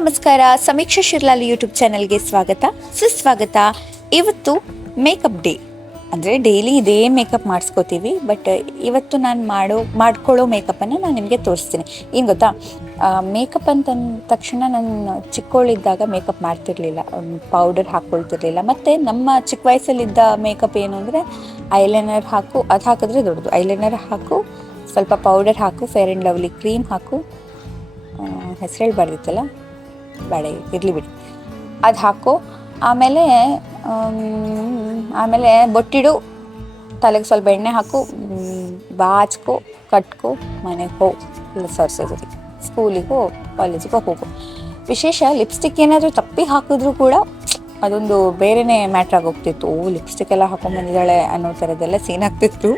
ನಮಸ್ಕಾರ. ಸಮೀಕ್ಷಾ ಶಿರ್ಲಾಲಿ ಯೂಟ್ಯೂಬ್ ಚಾನಲ್ಗೆ ಸ್ವಾಗತ ಸುಸ್ವಾಗತ. ಇವತ್ತು ಮೇಕಪ್ ಡೇ. ಅಂದರೆ ಡೈಲಿ ಇದೇ ಮೇಕಪ್ ಮಾಡಿಸ್ಕೋತೀವಿ, ಬಟ್ ಇವತ್ತು ನಾನು ಮಾಡ್ಕೊಳ್ಳೋ ಮೇಕಪ್ಪನ್ನು ನಾನು ನಿಮಗೆ ತೋರಿಸ್ತೀನಿ. ಏನು ಗೊತ್ತಾ, ಮೇಕಪ್ ಅಂತಂದ ತಕ್ಷಣ ನಾನು ಚಿಕ್ಕವಳಿದ್ದಾಗ ಮೇಕಪ್ ಮಾಡ್ತಿರ್ಲಿಲ್ಲ, ಪೌಡರ್ ಹಾಕ್ಕೊಳ್ತಿರ್ಲಿಲ್ಲ. ಮತ್ತು ನಮ್ಮ ಚಿಕ್ಕ ವಯಸ್ಸಲ್ಲಿದ್ದ ಮೇಕಪ್ ಏನು ಅಂದರೆ ಐಲೈನರ್ ಹಾಕು, ಅದು ಹಾಕಿದ್ರೆ ದೊಡ್ಡದು, ಐಲೈನರ್ ಹಾಕು, ಸ್ವಲ್ಪ ಪೌಡರ್ ಹಾಕು, ಫೇರ್ ಆ್ಯಂಡ್ ಲವ್ಲಿ ಕ್ರೀಮ್ ಹಾಕು, ಹೆಸರು ಹೇಳ್ಬಾರ್ದಿತ್ತಲ್ಲ, ಬೇಡ ಇರಲಿ ಬಿಡಿ, ಅದು ಹಾಕು. ಆಮೇಲೆ ಬೊಟ್ಟಿಡು, ತಲೆಗೆ ಸ್ವಲ್ಪ ಎಣ್ಣೆ ಹಾಕು, ಬಾಚ್ಕೊ, ಕಟ್ಕೊ, ಮನೆಗೆ ಹೋಗು, ಇಲ್ಲ ಸರಿ ಸ್ಕೂಲಿಗೋ ಕಾಲೇಜಿಗೋ ಹೋಗು. ವಿಶೇಷ ಲಿಪ್ಸ್ಟಿಕ್ ಏನಾದರೂ ತಪ್ಪಿ ಹಾಕಿದ್ರೂ ಕೂಡ ಅದೊಂದು ಬೇರೆಯೇ ಮ್ಯಾಟ್ರ್ ಆಗೋಗ್ತಿತ್ತು. ಲಿಪ್ಸ್ಟಿಕ್ ಎಲ್ಲ ಹಾಕೊಂಡ್ಬಂದಿದ್ದಾಳೆ ಅನ್ನೋ ಥರದ್ದೆಲ್ಲ ಸೀನ್ ಆಗ್ತಿತ್ತು.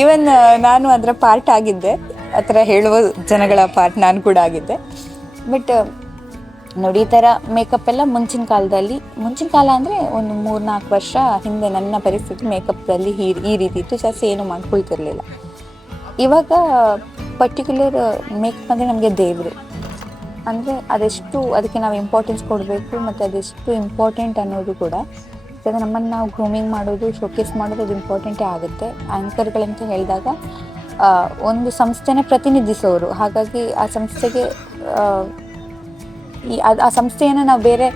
ಈವನ್ ನಾನು ಅದರ ಪಾರ್ಟ್ ಆಗಿದ್ದೆ, ಆ ಥರ ಹೇಳುವ ಜನಗಳ ಪಾರ್ಟ್ ನಾನು ಕೂಡ ಆಗಿದ್ದೆ. ಬಟ್ ನೋಡಿ, ಈ ಥರ ಮೇಕಪ್ ಎಲ್ಲ ಮುಂಚಿನ ಕಾಲ ಅಂದರೆ ಒಂದು 3-4 ವರ್ಷ ಹಿಂದೆ ನನ್ನ ಪರಿಸ್ಥಿತಿ ಮೇಕಪ್ಪಲ್ಲಿ ಈ ರೀತಿ ಇತ್ತು. ಜಾಸ್ತಿ ಏನು ಮಾಡ್ಕೊಳ್ತಿರ್ಲಿಲ್ಲ. ಇವಾಗ ಪರ್ಟಿಕ್ಯುಲರ್ ಮೇಕಪ್ ಅಂದರೆ ನಮಗೆ ದೇವರು, ಅಂದರೆ ಅದಕ್ಕೆ ನಾವು ಇಂಪಾರ್ಟೆನ್ಸ್ ಕೊಡಬೇಕು, ಮತ್ತು ಅದೆಷ್ಟು ಇಂಪಾರ್ಟೆಂಟ್ ಅನ್ನೋದು ಕೂಡ. ಯಾಕಂದರೆ ನಮ್ಮನ್ನು ನಾವು ಗ್ರೂಮಿಂಗ್ ಮಾಡೋದು, ಶೋಕೇಸ್ ಮಾಡೋದು ಅದು ಇಂಪಾರ್ಟೆಂಟೇ ಆಗುತ್ತೆ. ಆ್ಯಂಕರ್ಗಳಂತ ಹೇಳಿದಾಗ ಒಂದು ಸಂಸ್ಥೆನ ಪ್ರತಿನಿಧಿಸೋರು, ಹಾಗಾಗಿ ಆ ಸಂಸ್ಥೆಗೆ ಆ ಸಂಸ್ಥೆಯನ್ನು ನಾವು ಬೇರೆ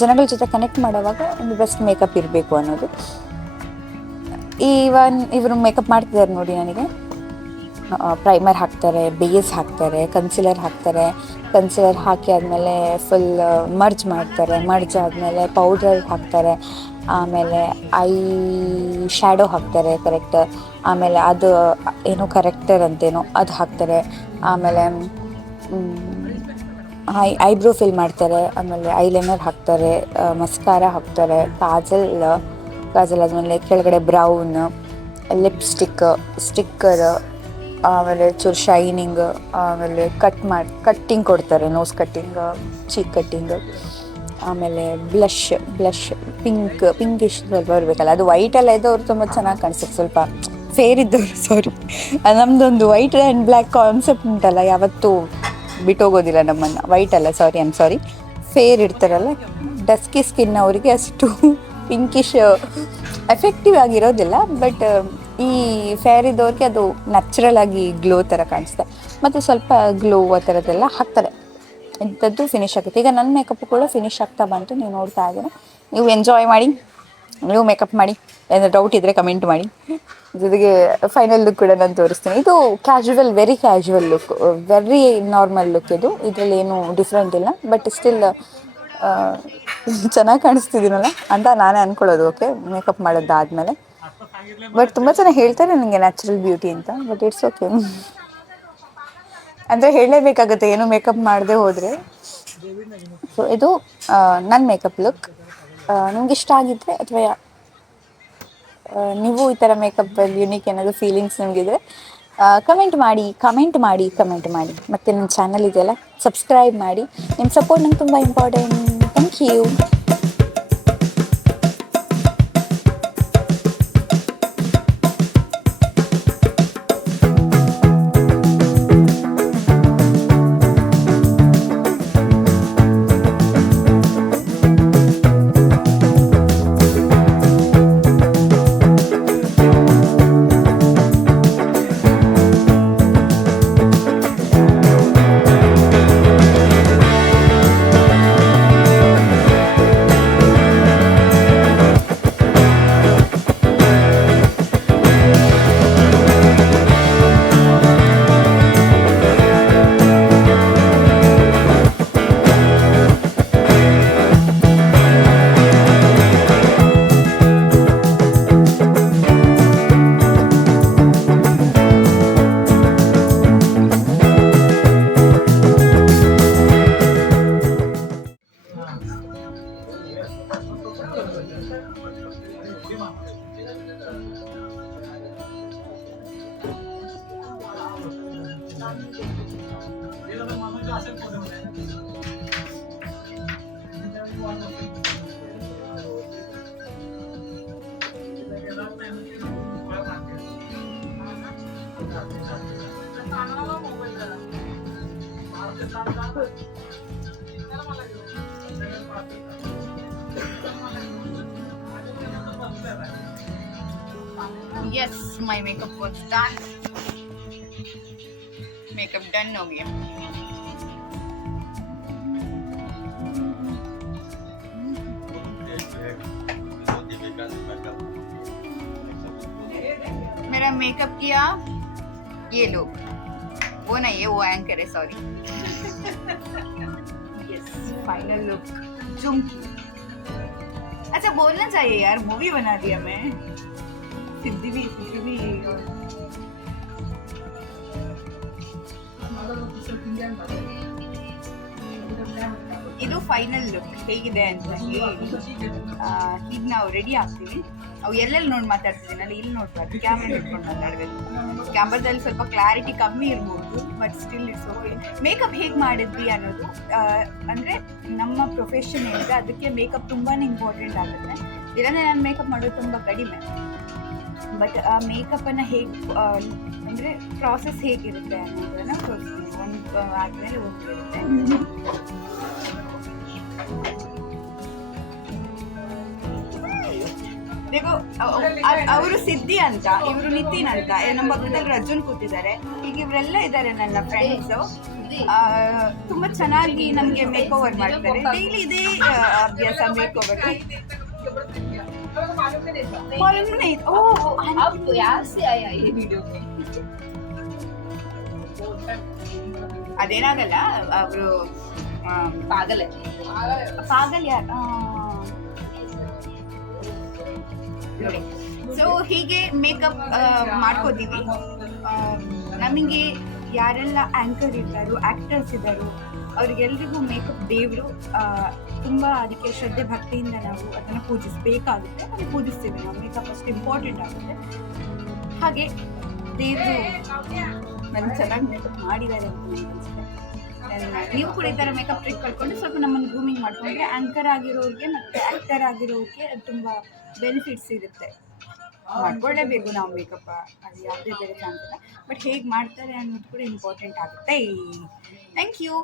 ಜನಗಳ ಜೊತೆ ಕನೆಕ್ಟ್ ಮಾಡುವಾಗ ಒಂದು ಬೆಸ್ಟ್ ಮೇಕಪ್ ಇರಬೇಕು ಅನ್ನೋದು. ಇವರು ಮೇಕಪ್ ಮಾಡ್ತಿದ್ದಾರೆ ನೋಡಿ. ನನಗೆ ಪ್ರೈಮರ್ ಹಾಕ್ತಾರೆ, ಬೇಸ್ ಹಾಕ್ತಾರೆ, ಕನ್ಸಿಲರ್ ಹಾಕ್ತಾರೆ. ಕನ್ಸಿಲರ್ ಹಾಕಿ ಆದಮೇಲೆ ಫುಲ್ ಮರ್ಜ್ ಮಾಡ್ತಾರೆ. ಮರ್ಜ್ ಆದಮೇಲೆ ಪೌಡರ್ ಹಾಕ್ತಾರೆ. ಆಮೇಲೆ ಐ ಶ್ಯಾಡೋ ಹಾಕ್ತಾರೆ, ಕರೆಕ್ಟ್. ಆಮೇಲೆ ಅದು ಏನೋ ಕರೆಕ್ಟರ್ ಅಂತೇನೋ ಅದು ಹಾಕ್ತಾರೆ. ಆಮೇಲೆ ಐಬ್ರೋ ಫಿಲ್ ಮಾಡ್ತಾರೆ. ಆಮೇಲೆ ಐಲೈನರ್ ಹಾಕ್ತಾರೆ, ಮಸ್ಕಾರ ಹಾಕ್ತಾರೆ, ಕಾಜಲ್ ಆದಮೇಲೆ ಕೆಳಗಡೆ ಬ್ರೌನ್, ಸ್ಟಿಕ್ಕರ್, ಆಮೇಲೆ ಚೂರು ಶೈನಿಂಗ್, ಆಮೇಲೆ ಕಟ್ಟಿಂಗ್ ಕೊಡ್ತಾರೆ, ನೋಸ್ ಕಟ್ಟಿಂಗ್, ಚೀಕ್ ಕಟ್ಟಿಂಗ್. ಆಮೇಲೆ ಬ್ಲಷ್ ಪಿಂಕಿಶ್ ಸ್ವಲ್ಪ ಇರಬೇಕಲ್ಲ, ಅದು ವೈಟೆಲ್ಲ ಇದ್ದವ್ರು ತುಂಬ ಚೆನ್ನಾಗಿ ಕಾಣಿಸುತ್ತೆ. ಸ್ವಲ್ಪ ಫೇರ್ ಇದ್ದವರು, ಸಾರಿ, ನಮ್ಮದೊಂದು ವೈಟ್ ಆ್ಯಂಡ್ ಬ್ಲ್ಯಾಕ್ ಕಾನ್ಸೆಪ್ಟ್ ಉಂಟಲ್ಲ, ಯಾವತ್ತೂ ಬಿಟ್ಟೋಗೋದಿಲ್ಲ ನಮ್ಮನ್ನು. ವೈಟ್ ಅಲ್ಲ, ಸಾರಿ, ಫೇರ್ ಇರ್ತಾರಲ್ಲ, ಡಸ್ಕಿ ಸ್ಕಿನ್ ಅವರಿಗೆ ಅಷ್ಟು ಪಿಂಕಿಶ್ ಎಫೆಕ್ಟಿವ್ ಆಗಿರೋದಿಲ್ಲ. ಬಟ್ ಈ ಫೇರ್ ಇದ್ದವ್ರಿಗೆ ಅದು ನ್ಯಾಚುರಲ್ ಆಗಿ ಗ್ಲೋ ಥರ ಕಾಣಿಸುತ್ತೆ. ಮತ್ತು ಸ್ವಲ್ಪ ಗ್ಲೋ ಆ ಥರದ್ದೆಲ್ಲ ಹಾಕ್ತಾರೆ. ಇಂಥದ್ದು ಫಿನಿಶ್ ಆಗುತ್ತೆ. ಈಗ ನನ್ನ ಮೇಕಪ್ ಕೂಡ ಫಿನಿಶ್ ಆಗ್ತಾ ಬಂತು, ನೀವು ನೋಡ್ತಾ ಇದ್ದೀರಾ. ನೀವು ಎಂಜಾಯ್ ಮಾಡಿ, ನೀವು ಮೇಕಪ್ ಮಾಡಿ. ಏನಾದರೂ ಡೌಟ್ ಇದ್ದರೆ ಕಮೆಂಟ್ ಮಾಡಿ. ಜೊತೆಗೆ ಫೈನಲ್ ಲುಕ್ ಕೂಡ ನಾನು ತೋರಿಸ್ತೀನಿ. ಇದು casual, very casual look, very normal look. ಇದರಲ್ಲಿ ಏನು ಡಿಫ್ರೆಂಟ್ ಇಲ್ಲ, ಬಟ್ ಸ್ಟಿಲ್ ಚೆನ್ನಾಗಿ ಕಾಣಿಸ್ತಿದ್ದೀನಲ್ಲ ಅಂತ ನಾನೇ ಅಂದ್ಕೊಳ್ಳೋದು. ಓಕೆ, ಮೇಕಪ್ ಮಾಡೋದಾದಮೇಲೆ. ಬಟ್ ತುಂಬ ಜನ ಹೇಳ್ತಾರೆ ನನಗೆ ನ್ಯಾಚುರಲ್ ಬ್ಯೂಟಿ ಅಂತ, ಬಟ್ ಇಟ್ಸ್ ಓಕೆ. ಅಂದರೆ ಹೇಳಲೇಬೇಕಾಗುತ್ತೆ ಏನು ಮೇಕಪ್ ಮಾಡದೆ ಹೋದರೆ. ಸೊ ಇದು ನನ್ನ ಮೇಕಪ್ ಲುಕ್. ನಿಮ್ಗೆ ಇಷ್ಟ ಆಗಿದ್ದರೆ, ಅಥವಾ ನೀವು ಈ ಥರ ಮೇಕಪ್ಪಲ್ಲಿ ಯುನೀಕ್ ಏನಾದರೂ ಫೀಲಿಂಗ್ಸ್ ನಿಮಗಿದ್ರೆ ಕಮೆಂಟ್ ಮಾಡಿ. ಮತ್ತು ನನ್ನ ಚಾನಲ್ ಇದೆಯಲ್ಲ, ಸಬ್ಸ್ಕ್ರೈಬ್ ಮಾಡಿ. ನಿಮ್ಮ ಸಪೋರ್ಟ್ ನಂಗೆ ತುಂಬ important. Thank you. Yes, my makeup was done. Makeup done हो गया. मेरा मेकअप किया ये लोग, वो नहीं है, वो एंकर है, sorry. Yes, final look Chumki. अच्छा बोलना चाहिए यार, मूवी बना दिया मैं. सिद्धि भी ಇದು ಫೈನಲ್ ಲುಕ್ ಹೇಗಿದೆ ಅಂತ ಹೇಳಿ ಈಗ ನಾವು ರೆಡಿ ಆಗ್ತೀವಿ. ಅವು ಎಲ್ಲೆಲ್ಲಿ ನೋಡಿ ಮಾತಾಡ್ತಿದ್ದೀನಲ್ಲ, ಇಲ್ಲಿ ನೋಡ್ಬಾರ್ದು, ಕ್ಯಾಮ್ರಾ ಇಟ್ಕೊಂಡು ಮಾತಾಡಬೇಕು. ಕ್ಯಾಮ್ರಾದಲ್ಲಿ ಸ್ವಲ್ಪ ಕ್ಲಾರಿಟಿ ಕಮ್ಮಿ ಇರ್ಬೋದು, but still it's okay. Makeup ಹೇಗೆ ಮಾಡಿದ್ವಿ ಅನ್ನೋದು ಅಂದರೆ ನಮ್ಮ ಪ್ರೊಫೆಷನ್ ಏನಿದೆ ಅದಕ್ಕೆ ಮೇಕಪ್ ತುಂಬಾ ಇಂಪಾರ್ಟೆಂಟ್ ಆಗುತ್ತೆ. ಇಲ್ಲಂದರೆ ನಾನು ಮೇಕಪ್ ಮಾಡೋದು ತುಂಬ ಕಡಿಮೆ. ಬಟ್ ಆ ಮೇಕಪ್ಪನ್ನು ಹೇಗೆ ಅಂದರೆ ಪ್ರಾಸೆಸ್ ಹೇಗಿರುತ್ತೆ ಅನ್ನೋದನ್ನು ತೋರಿಸ್ತೀನಿ. ಒಂದು ಆದಮೇಲೆ ಹೋಗ್ತಿರುತ್ತೆ. देखो ಅವರು ಸಿದ್ಧಿ ಅಂತ, ಇವರು ನಿತಿನ್ ಅಂತ, ನಮ್ಮ ಪಕ್ಕದಲ್ಲಿ ರಜುನ್ ಕೂತಿದ್ದಾರೆ. ಈಗ ಇವರೆಲ್ಲ ಇದ್ದಾರೆ ನನ್ನ ಫ್ರೆಂಡ್ಸ್. ತುಂಬಾ ಚೆನ್ನಾಗಿ ನಮಗೆ ಮೇಕ್ ಓವರ್ ಮಾಡ್ತಾರೆ. ಡೈಲಿ ಇದೇ ಅಭ್ಯಾಸ ಮೇಕ್ ಓವರ್. ಅದೇನಾಗಲ್ಲ, ಅವರು ಪಾಗಲ್ ಯಾರು ನೋಡಿ. ಸೊ ಹೀಗೆ ಮೇಕಪ್ ಮಾಡ್ಕೋತೀವಿ. ನಮಗೆ ಯಾರೆಲ್ಲ ಆ್ಯಂಕರ್ ಇದ್ದಾರೋ, ಆ್ಯಕ್ಟರ್ಸ್ ಇದ್ದಾರೋ, ಅವ್ರಿಗೆಲ್ರಿಗೂ ಮೇಕಪ್ ದೇವರು. ತುಂಬ ಅದಕ್ಕೆ ಶ್ರದ್ಧೆ ಭಕ್ತಿಯಿಂದ ನಾವು ಅದನ್ನು ಪೂಜಿಸಬೇಕಾಗುತ್ತೆ. ಅದನ್ನು ಪೂಜಿಸ್ತೀವಿ ನಾವು. ಮೇಕಪ್ ಅಷ್ಟು ಇಂಪಾರ್ಟೆಂಟ್ ಆಗುತ್ತೆ. ಹಾಗೆ ದೇವರು ನನಗೆ ಚೆನ್ನಾಗಿ ಮೇಕಪ್ ಮಾಡಿದ್ದಾರೆ ಅಂತ ನನಗೆ ಅನಿಸುತ್ತೆ. ನೀವು ಕೂಡ ಈ ಥರ ಮೇಕಪ್ ಟ್ರಿಕ್ ಕಳ್ಕೊಂಡು ಸ್ವಲ್ಪ ನಮ್ಮನ್ನು ಗ್ರೂಮಿಂಗ್ ಮಾಡಿಕೊಂಡ್ರೆ ಆ್ಯಂಕರ್ ಆಗಿರೋರಿಗೆ ಮತ್ತು ಆ್ಯಕ್ಟರ್ ಆಗಿರೋರಿಗೆ ತುಂಬ ಬೆನಿಫಿಟ್ಸ್ ಇರುತ್ತೆ. ಮಾಡ್ಕೊಳ್ಳೇಬೇಕು ನಾವು ಮೇಕಪ್, ಅದು ಯಾವುದೇ ಬೇರೆ ಚಾನ್ಸ್ ಇಲ್ಲ. ಬಟ್ ಹೇಗೆ ಮಾಡ್ತಾರೆ ಅನ್ನೋದು ಕೂಡ ಇಂಪಾರ್ಟೆಂಟ್ ಆಗುತ್ತೆ. Thank you.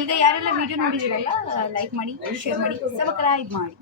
ಈಗ ಯಾರೆಲ್ಲ ವಿಡಿಯೋ ನೋಡಿದ್ದೀರಲ್ಲ, ಲೈಕ್ ಮಾಡಿ, ಶೇರ್ ಮಾಡಿ, ಸಬ್ಸ್ಕ್ರೈಬ್ ಮಾಡಿ.